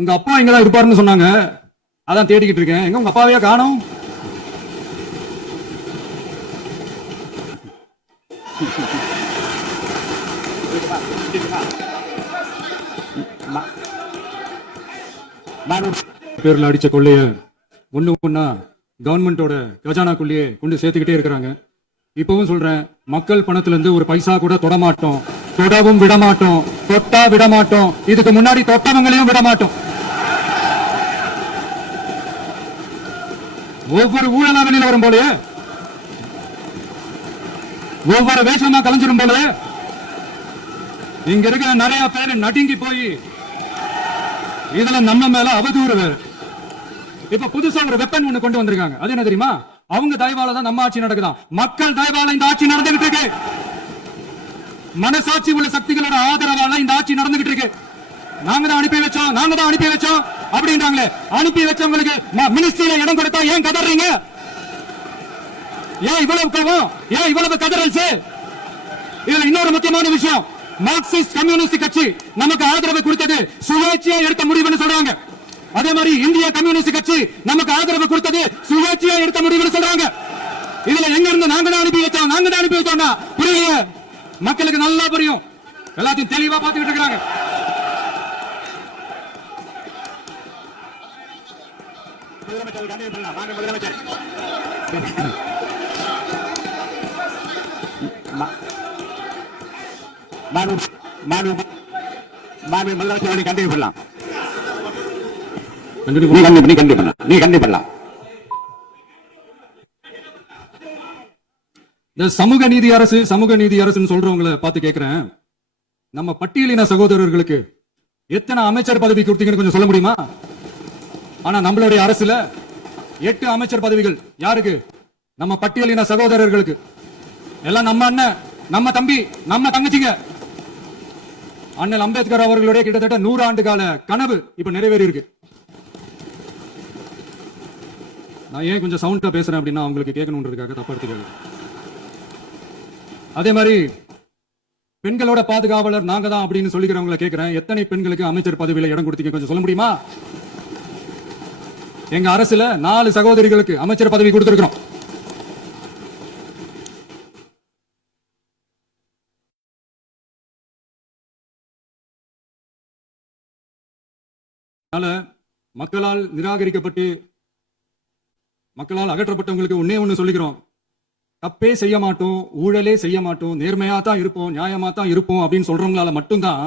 உங்க அப்பா இங்கதான் இருப்பாருன்னு சொன்னாங்க, அதான் தேடிக்கிட்டு இருக்கேன். எங்க உங்க அப்பாவையா காணோம்? பேர்ல அடிச்ச கொள்ளைய ஒண்ணு ஒண்ணா கவர்மெண்டோட கஜானாக்குள்ளேயே கொண்டு சேர்த்துக்கிட்டே இருக்கிறாங்க. இப்பவும் சொல்றேன், மக்கள் பணத்துல இருந்து ஒரு பைசா கூட தொடமாட்டோம், தொடவும் விடமாட்டோம், தொட்டா விடமாட்டோம், இதுக்கு முன்னாடி தொட்டவங்களையும் விடமாட்டோம். ஒவ்வொரு ஊழலா வெளியில வரும் போலயே, ஒவ்வொரு வேஷமா கலைஞ்சிரும் போலயே, இங்க இருக்கிற நிறைய பேர் நடுங்கி போய் இதுல நம்ம மேல அவதூறு வேற. இப்ப புதுசா ஒரு வெப்பன் ஒண்ணு கொண்டு வந்திருக்காங்க. அது என்ன தெரியுமா? அவங்க தயவால தான் நம்ம ஆட்சி நடக்குதான். மக்கள் தயவால இந்த ஆட்சி நடந்துகிட்டு இருக்கு. மனசாட்சி உள்ள சக்திகளோட ஆதரவால இந்த ஆட்சி நடந்துகிட்டு இருக்கு. நாங்க தான் அனுப்பி வச்சோம் அப்படின்றாங்களே. அனுப்பி வச்சவங்களுக்கு மினிஸ்ட்ரியில இடம் கொடுத்தா ஏன் கதறீங்க? ஏன் இவ்வளவு கோவம்? ஏன் இவ்வளவு கதறல்? இதுல இன்னொரு முக்கியமான விஷயம், மார்க்சிஸ்ட் கம்யூனிஸ்ட் கட்சி நமக்கு ஆதரவு கொடுத்தது சுயேட்சையா எடுத்த முடிவுன்னு சொல்றாங்க. அதே மாதிரி இந்திய கம்யூனிஸ்ட் கட்சி நமக்கு ஆதரவு கொடுத்தது சுயேட்சையா எடுத்த முடிவுன்னு சொல்றாங்க. இதுல எங்க இருந்து நாங்க தான் அனுப்பி வச்சோம் புரியல. மக்களுக்கு நல்லா புரியும், எல்லாத்தையும் தெளிவா பார்த்துக்கிட்டு இருக்காங்க. சமூக நீதி அரசு சொல்றவங்களை பார்த்து கேட்கிறேன், நம்ம பட்டியலின சகோதரர்களுக்கு எத்தனை அமைச்சர் பதவி கொடுத்தீங்கன்னு கொஞ்சம் சொல்ல முடியுமா? ஆனா நம்மளுடைய அரசுல 8 அமைச்சர் பதவிகள் யாருக்கு? நம்ம பட்டியலின சகோதரர்களுக்கு. எல்லாம் நம்ம அண்ணன், நம்ம தம்பி, நம்ம தங்கச்சிங்க. அண்ணல் அம்பேத்கர் அவர்களுடைய கிட்டத்தட்ட 100 ஆண்டு கால கனவு இப்ப நிறைவேறி இருக்கு. நான் ஏன் கொஞ்சம் சவுண்டா பேசுறேன் அப்படின்னா அவங்களுக்கு கேட்கணும்ன்றதுக்காக, தப்பா எடுத்துக்காது. அதே மாதிரி பெண்களோட பாதுகாவலர் நாங்க தான் அப்படின்னு சொல்லிக்கிறவங்களை கேட்கிறேன், எத்தனை பெண்களுக்கு அமைச்சர் பதவியில இடம் கொடுத்தீங்க கொஞ்சம் சொல்ல முடியுமா? எங்க அரசுல 4 சகோதரிகளுக்கு அமைச்சர் பதவி கொடுத்திருக்கிறோம். மக்களால் நிராகரிக்கப்பட்டு மக்களால் அகற்றப்பட்டவங்களுக்கு ஒன்னே ஒண்ணு சொல்லிக்கிறோம், தப்பே செய்ய மாட்டோம், ஊழலே செய்ய மாட்டோம், நேர்மையா தான் இருப்போம், நியாயமா தான் இருப்போம் அப்படின்னு சொல்றவங்களால மட்டும்தான்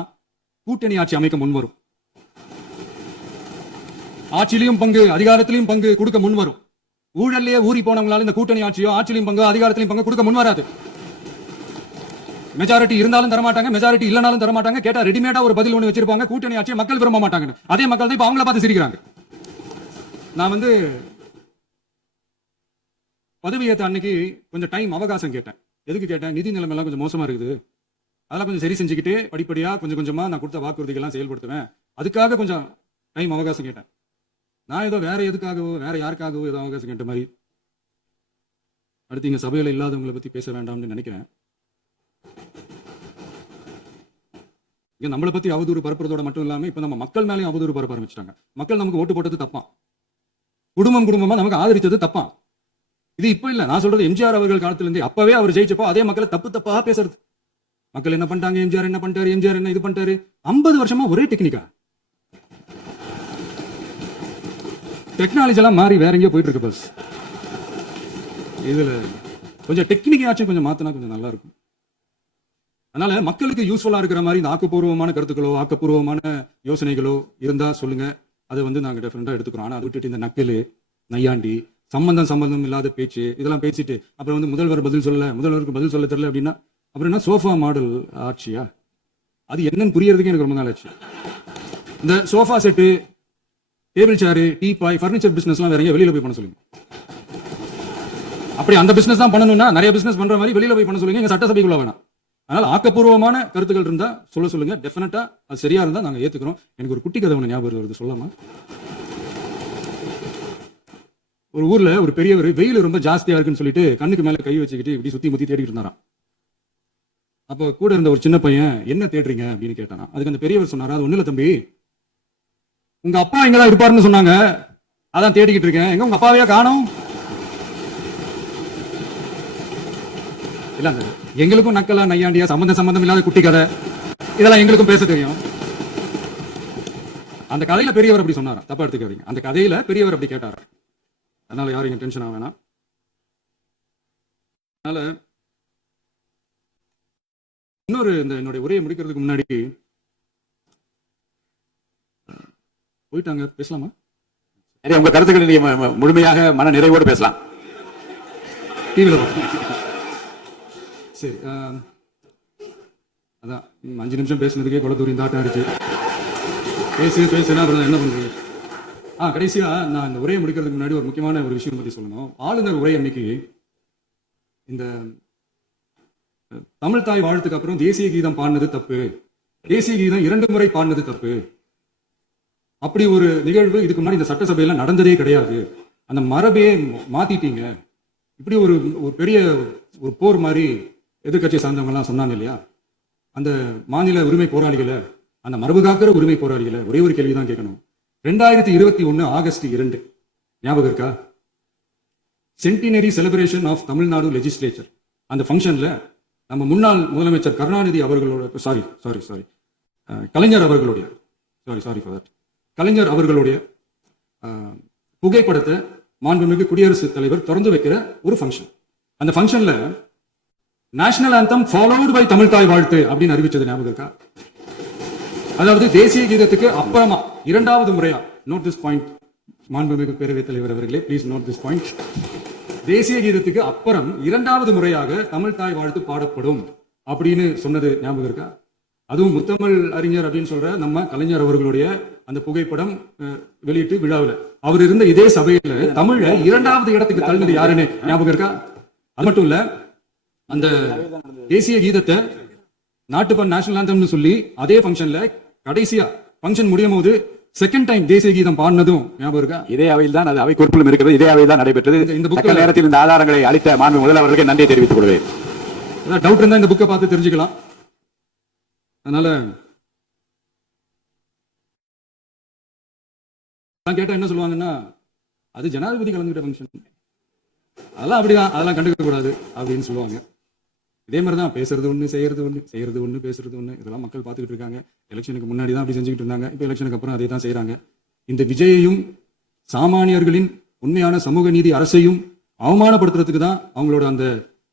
கூட்டணி ஆட்சி அமைக்க முன்வரும். ஆட்சியிலையும் பங்கு, அதிகாரத்திலையும் பங்கு கொடுக்க முன்வரும். ஊழல்லையே ஊறி போனவங்களால இந்த கூட்டணி ஆட்சியோ ஆட்சியிலையும் பங்கு அதிகாரத்திலையும் பங்கு கொடுக்க முன்வராது. மெஜாரிட்டி இருந்தாலும் தரமாட்டாங்க, மெஜாரிட்டி இல்லனாலும் தரமாட்டாங்க. கேட்டா ரெடிமேடா ஒரு பதில் ஒண்ணு வச்சிருப்பாங்க, கூட்டணி ஆட்சியை மக்கள் விரும்ப மாட்டாங்க. அதே மக்கள் தான் இப்ப அவங்கள பார்த்து சிரிக்கிறாங்க. நான் பதவி ஏற்ற அன்னைக்கு கொஞ்சம் டைம் அவகாசம் கேட்டேன். எதுக்கு கேட்டேன்? நிதி நிலைமை எல்லாம் கொஞ்சம் மோசமா இருக்குது, அதெல்லாம் கொஞ்சம் சரி செஞ்சுக்கிட்டு படிப்படியா கொஞ்சம் கொஞ்சமா நான் கொடுத்த வாக்குறுதிகள்லாம் செயல்படுத்துவேன், அதுக்காக கொஞ்சம் டைம் அவகாசம் கேட்டேன். நான் ஏதோ வேற எதுக்காகவோ வேற யாருக்காகவோ ஏதோ அவகாசம் கேட்ட மாதிரி. அடுத்து இங்க சபையில இல்லாதவங்களை பத்தி பேச வேண்டாம்னு நினைக்கிறேன். இங்க நம்மளை பத்தி அவதூறு பரப்புறதோட மட்டும் இல்லாம இப்ப நம்ம மக்கள் மேலேயும் அவதூறு பரப்ப ஆரம்பிச்சிட்டாங்க. மக்கள் நமக்கு ஓட்டு போட்டது தப்பா, குடும்பமா நமக்கு ஆதரிச்சது தப்பா. இது இப்ப இல்ல, நான் சொல்றது எம்ஜிஆர் அவர்கள் காலத்துல இருந்து. அப்பவே அவர் ஜெயிச்சப்போ அதே மக்களை தப்பா பேசுறது. மக்கள் என்ன பண்ணிட்டாங்க, எம்ஜிஆர் என்ன பண்ணிட்டாரு, எம்ஜிஆர் என்ன இது பண்ணிட்டாரு. 50 வருஷமா ஒரே டெக்னிக்கா, டெக்னாலஜி எல்லாம் மாறி வேற எங்கேயோ போயிட்டு இருக்கு. பஸ் இதுல கொஞ்சம் டெக்னிக்காச்சும் கொஞ்சம் மாத்தினா கொஞ்சம் நல்லா இருக்கும். அதனால மக்களுக்கு யூஸ்ஃபுல்லா இருக்கிற மாதிரி இந்த ஆக்கப்பூர்வமான கருத்துக்களோ ஆக்கப்பூர்வமான யோசனைகளோ இருந்தா சொல்லுங்க, அதை நாங்க டெஃபரெண்டா எடுத்துக்கிறோம். ஆனா அதை விட்டுட்டு இந்த நக்கலு, நையாண்டி, சம்பந்தம் இல்லாத பேச்சு இதெல்லாம் பேசிட்டு அப்புறம் முதல்வருக்கு பதில் சொல்ல தெரியல அப்படின்னா அப்புறம் என்ன சோஃபா மாடல் ஆட்சியா? அது என்னன்னு புரியறதுக்கு எனக்கு ரொம்ப நாள் ஆச்சு. இந்த சோஃபா செட்டு, டேபிள் சேரு, டீபாய், பர்னிச்சர் பிசினஸ் எல்லாம் வேற எங்க வெளியில போய் பண்ண சொல்லுங்க. அப்படி அந்த பிசினஸ் தான் பண்ணணும்னா நிறைய பிசினஸ் பண்ற மாதிரி வெளியில போய் பண்ண சொல்லுங்க, எங்க சட்டசபைக்குள்ள வேணாம். அதனால ஆக்கப்பூர்வமான கருத்துக்கள் இருந்தா சொல்லுங்க, டெஃபினட்டா அது சரியா இருந்தா நாங்க ஏத்துக்கிறோம். எனக்கு ஒரு குட்டி கதை ஒண்ணு ஞாபகம் வருது, சொல்லாமா? ஒரு ஊர்ல ஒரு பெரியவர் வெயில் ரொம்ப ஜாஸ்தியா இருக்குன்னு சொல்லிட்டு கண்ணுக்கு மேல கை வச்சுக்கிட்டு இப்படி சுத்தி முத்தி தேடிட்டு இருந்தாராம். அப்போ கூட இருந்த ஒரு சின்ன பையன், என்ன தேடுறீங்க அப்படின்னு கேட்டானா. அதுக்கு அந்த பெரியவர் சொன்னாரா, அது ஒண்ணு இல்ல தம்பி, உங்க அப்பா இங்கதான் இருப்பாருன்னு சொன்னாங்க, அதான் தேடிக்கிட்டு இருக்கேன். எங்க உங்க அப்பாவையா காணோம்? இல்ல எங்களுக்கும் நக்கலா நையாண்டியா சம்பந்தம் இல்லாத குட்டி கதை இதெல்லாம் எங்களுக்கும் பேச தெரியும். அந்த கதையில பெரியவர் அப்படி சொன்னாரா? தப்பா எடுத்துக்காதீங்க. அந்த கதையில பெரியவர் அப்படி கேட்டாரா? அதனால யாரும் இங்க டென்ஷன் ஆக வேணாம். அதனால இன்னொரு இந்த என்னுடைய உரையை முடிக்கிறதுக்கு முன்னாடி போயிட்டாங்க, பேசலாமா? உங்க கருத்துக்களை நீங்க முழுமையாக மன நிறைவோடு பேசலாம். டிவியில் சரி. அதான் 5 நிமிஷம் பேசுனதுக்கே குளத்தூரி தாட்டம் அடிச்சு பேசுனா அப்புறம் என்ன பண்றது? கடைசியா நான் இந்த உரையை முடிக்கிறதுக்கு முன்னாடி ஒரு முக்கியமான ஒரு விஷயம் பத்தி சொல்லணும். ஆளுநர் உரை அன்னைக்கு இந்த தமிழ் தாய் வாழ்த்துக்கு அப்புறம் தேசிய கீதம் பாடினது தப்பு, தேசிய கீதம் 2 முறை பாடினது தப்பு, அப்படி ஒரு நிகழ்வு இதுக்கு முன்னாடி இந்த சட்டசபையில நடந்ததே கிடையாது, அந்த மரபையே மாத்திட்டீங்க, இப்படி ஒரு பெரிய ஒரு போர் மாதிரி எதிர்கட்சியை சார்ந்தவங்க எல்லாம் சொன்னாங்க இல்லையா? அந்த மாநில உரிமை போராளிகளை, அந்த மரபு காக்கிற உரிமை போராளிகளை ஒரே ஒரு கேள்விதான் கேட்கணும். 2021 ஆகஸ்ட் 2 ஞாபகம் இருக்கா? Centenary celebration of Tamil Nadu legislature. அந்த ஃபங்க்ஷன்ல நம்ம முன்னாள் முதலமைச்சர் கருணாநிதி அவர்களோட கலைஞர் அவர்களுடைய கலைஞர் அவர்களுடைய புகைப்படத்தை மாண்புமிகு குடியரசுத் தலைவர் திறந்து வைக்கிற ஒரு ஃபங்க்ஷன். அந்த ஃபங்க்ஷன்ல national anthem followed by Tamil Thai Vazhthu அப்படின்னு அறிவிச்சது ஞாபகம் இருக்கா? அதாவது தேசிய கீதத்துக்கு அப்புறமா 2வது முறையா, நோட் திஸ் பாயிண்ட் மாண்புமிகு பேரவைத் தலைவர் அவர்களே, ப்ளீஸ் நோட் திஸ் பாயிண்ட். தேசிய கீதத்துக்கு அப்புறம் 2வது முறையாக தமிழ் தாய் வாழ்த்து பாடப்படும் அப்படின்னு சொன்னது ஞாபகம் இருக்கா? அதுவும் முத்தமிழ் அறிஞர் அப்படின்னு சொல்ற நம்ம கலைஞர் அவர்களுடைய அந்த புகைப்படம் வெளியிட்டு விழாவில் அவர் இருந்த இதே சபையில தமிழை 2வது இடத்துக்கு தள்ளினது யாருன்னு ஞாபகம் இருக்கா? அது மட்டும் இல்ல, அந்த தேசிய கீதத்தை நாட்டுப்பண் நேஷனல் ஆந்தம்னு சொல்லி அதே ஃபங்க்ஷன்ல கடைசியா ஃபங்க்ஷன் முடியும் போது செகண்ட் டைம் தேசிய கீதம் பாடினதும் ஞாபகம் இருக்கா? இதே அவையில் தான், அது அவை குறிப்பிலும் இருக்கிறது, இதே அவையில் தான் நடைபெற்றது. இந்த புக் நேரத்தில் இந்த ஆதாரங்களை அளித்த மாண்பு முதல்வர்களுக்கு நன்றி தெரிவித்துக் கொள்வேன். டவுட் இருந்தா இந்த புக்கை பார்த்து தெரிஞ்சுக்கலாம். அதனால கேட்டா என்ன சொல்லுவாங்கன்னா, அது ஜனாதிபதி கலந்துகிட்ட ஃபங்க்ஷன், அதெல்லாம் அப்படிதான், அதெல்லாம் கண்டுக்க கூடாது அப்படின்னு சொல்லுவாங்க. இதே மாதிரிதான் பேசுறது ஒண்ணு, செய்யறது ஒண்ணு, பேசுறது ஒண்ணு, இதெல்லாம் மக்கள் பார்த்துக்கிட்டு இருக்காங்க. எலெக்ஷனுக்கு முன்னாடி தான் அப்படி செஞ்சுக்கிட்டு இருந்தாங்க, இப்ப எலெக்ஷனுக்கு அப்புறம் அதே தான் செய்யறாங்க. இந்த விஜயையும் சாமானியர்களின் உண்மையான சமூக நீதி அரசையும் அவமானப்படுத்துறதுக்கு தான் அவங்களோட அந்த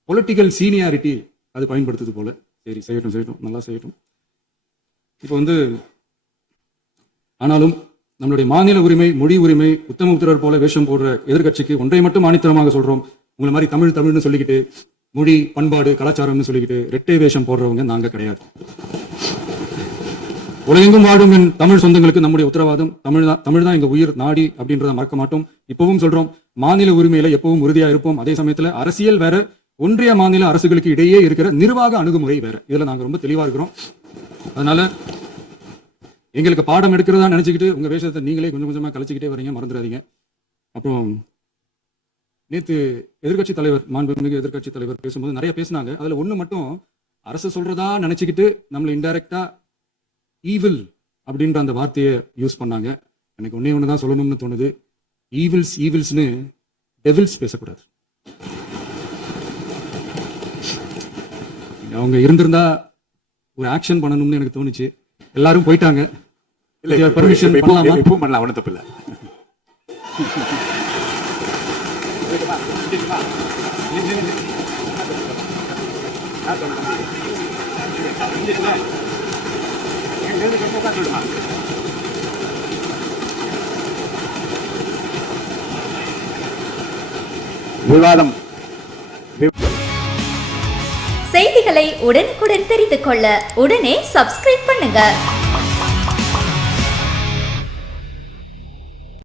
பொலிட்டிக்கல் சீனியாரிட்டி அது பயன்படுத்துது போல. சரி, செய்யட்டும், நல்லா செய்யட்டும். இப்போ ஆனாலும் நம்மளுடைய மாநில உரிமை, மொழி உரிமை, உத்தம உத்தரர் போல வேஷம் போடுற எதிர்கட்சிக்கு ஒன்றை மட்டும் ஆணித்தரமாக சொல்றோம். உங்களை மாதிரி தமிழ்னு சொல்லிக்கிட்டு, மொழி பண்பாடு கலாச்சாரம்னு சொல்லிக்கிட்டு ரெட்டை வேஷம் போடுறவங்க நாங்க கிடையாது. உலகெங்கும் வாழும் என் தமிழ் சொந்தங்களுக்கு நம்முடைய உத்தரவாதம் தமிழ் தான் எங்க உயிர் நாடி அப்படின்றத மறக்க மாட்டோம். இப்பவும் சொல்றோம், மாநில உரிமையில எப்பவும் உறுதியா இருப்போம். அதே சமயத்துல அரசியல் வேற, ஒன்றிய மாநில அரசுகளுக்கு இடையே இருக்கிற நிர்வாக அணுகுமுறை வேற, இதுல நாங்க ரொம்ப தெளிவா இருக்கிறோம். அதனால எங்களுக்கு பாடம் எடுக்கிறதா நினைச்சுக்கிட்டு உங்க வேஷத்தை நீங்களே கொஞ்சம் கொஞ்சமா கழிச்சுக்கிட்டே வரீங்க, மறந்துடாதீங்க. அப்புறம் நேத்து எதிர்கட்சி தலைவர், மாண்புமிகு எதிர்கட்சி தலைவர் பேசும்போது நிறைய பேசினாங்க. அதுல ஒண்ணு மட்டும் அரசு சொல்றதா நினைச்சுக்கிட்டு நம்மளை இன்டைரக்டா ஈவில் அப்படின்ற அந்த வார்த்தையை யூஸ் பண்ணாங்க. எனக்கு ஒண்ணுதான் சொல்லணும்னு தோணுது. ஈவில்ஸ்னு டெவில்ஸ் பேசக்கூடாது. அவங்க இருந்திருந்தா ஒரு ஆக்ஷன் பண்ணணும்னு எனக்கு தோணுச்சு. எல்லாரும் போயிட்டாங்க. பர்மிஷன் பண்ணலாமா? இப்போ பண்ணலாம், ஒன்றும் தப்பு இல்லை. விவாதம். செய்திகளை உடனுக்குடன் தெரிந்து கொள்ள உடனே சப்ஸ்கிரைப் பண்ணுங்க.